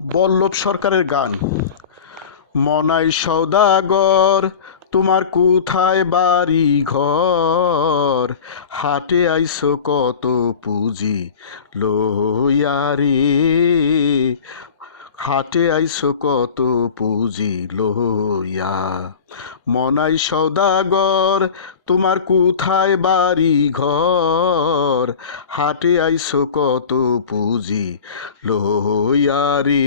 বল্লভ সরকারের গান। মনাই সৌদাগর তোমার কোথায় বাড়ি ঘর হাটে আইসো কত পুঁজি লইয়ারে হাটে আইসো কত পুঁজি লইয়া। মনাই সৌদাগর, তোমার কোথায় বাড়ি ঘর হাটে আইসো কত পুঁজি লইয়ারে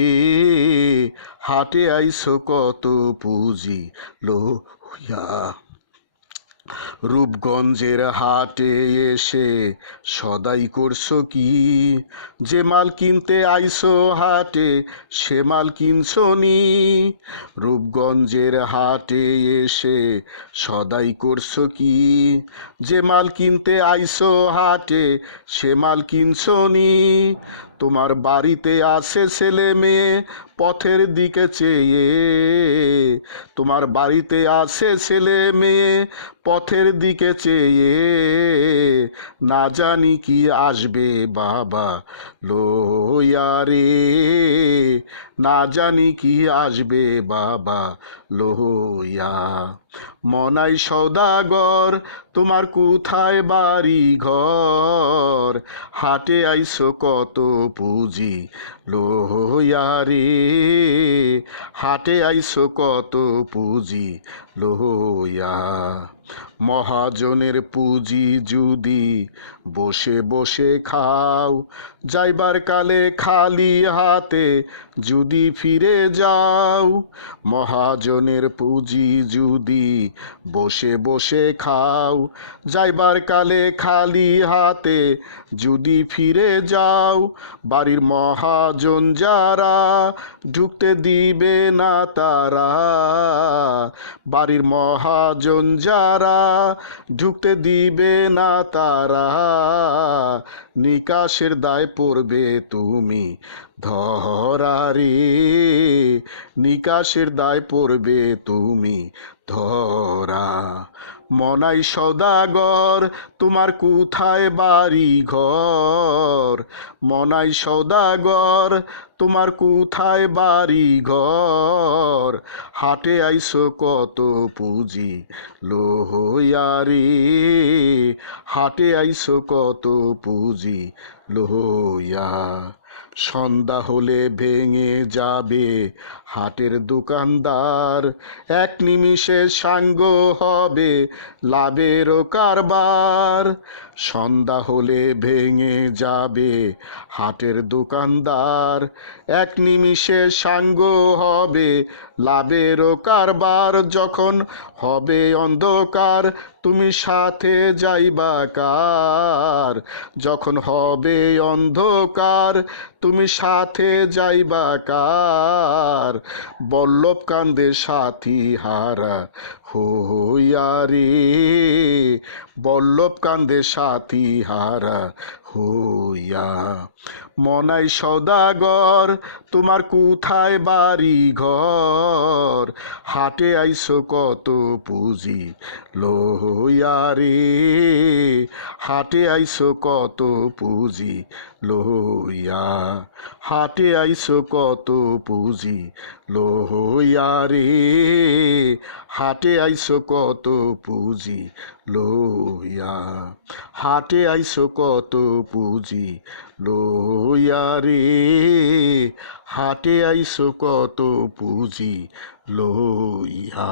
হাটে আইসো কত পুঁজি লইয়া। রূপগঞ্জের হাটে এসে সদাই করছ কি? যে মাল কিনতে আইসো হাটে, সে মাল কিনছো নি? রূপগঞ্জের হাটে এসে সদাই করছ কি? যে মাল কিনতে আইসো হাটে, সে মাল কিনছো নি? তোমার বাড়িতে আসে ছেলে মেয়ে পথের দিকে চেয়ে। তোমার বাড়িতে আছে ছেলে মেয়ে পথের দিকে চেয়ে। না জানি কি আসবে বাবা লোয়ারে না জানি কি আসবে বাবা লোয়া। মনাই সৌদাগর, তোমার কোথায় বাড়ি ঘর হাটে আইসো কত পুঁজি লোয়ারে হাটে আইসো কত পুঁজি লোয়া মহাজনের পুঁজি যদি বসে বসে খাও, যাইবার কালে খালি হাতে যদি ফিরে যাও, মহাজনের পুঁজি যদি বসে বসে খাও। যাইবার কালে খালি হাতে যদি ফিরে যাও, বাড়ির মহাজন যারা ঢুকতে দিবে না তারা। বাড়ির মহাজন যারা ঢুকতে দিবে না তারা। নিকাশের দায় পড়বে তুমি ধরারে নিকাশের দায় পড়বে তুমি। ধরা, মনাই সদাগর, তোমার কোথায় বাড়ি ঘর মনাই সদাগর, তোমার কোথায় বাড়ি ঘর হাটে আইসো কত পুঁজি লোহিয়ারে? হাটে আইসো কত পুঁজি লোহিয়া সন্ধ্যা হলে ভেঙে যাবে হাটের দোকানদার। এক নিমিষে সাঙ্গ হবে লাভেরও কারবার। সন্ধ্যা হলে ভেঙে যাবে হাটের দোকানদার। এক নিমিষে সাঙ্গ হবে লাভেরও কারবার। যখন হবে অন্ধকার তুমি সাথে যাইবা কার? যখন হবে অন্ধকার, তুমি সাথে যাইবা কার? বল্লভ কান্দে সাথী হারা হইয়ারে। বল্লভ কান্দে সাথী হারা হইয়া। মনাই সদাগর, তোমার কোথায় বাড়ি ঘর হাটে আইসো কত পুঁজি লোহিয়ারে হাটে আইসো কত পুঁজি লোহিয়া। হাটে আইসো কত পুঁজি লোহিয়ারে হাটে আইসো কত পুঁজি লোহিয়া। হাটে আইসো কত পুঁজি লোয়ারে হাটে আইসো কত পুঁজি লোইয়া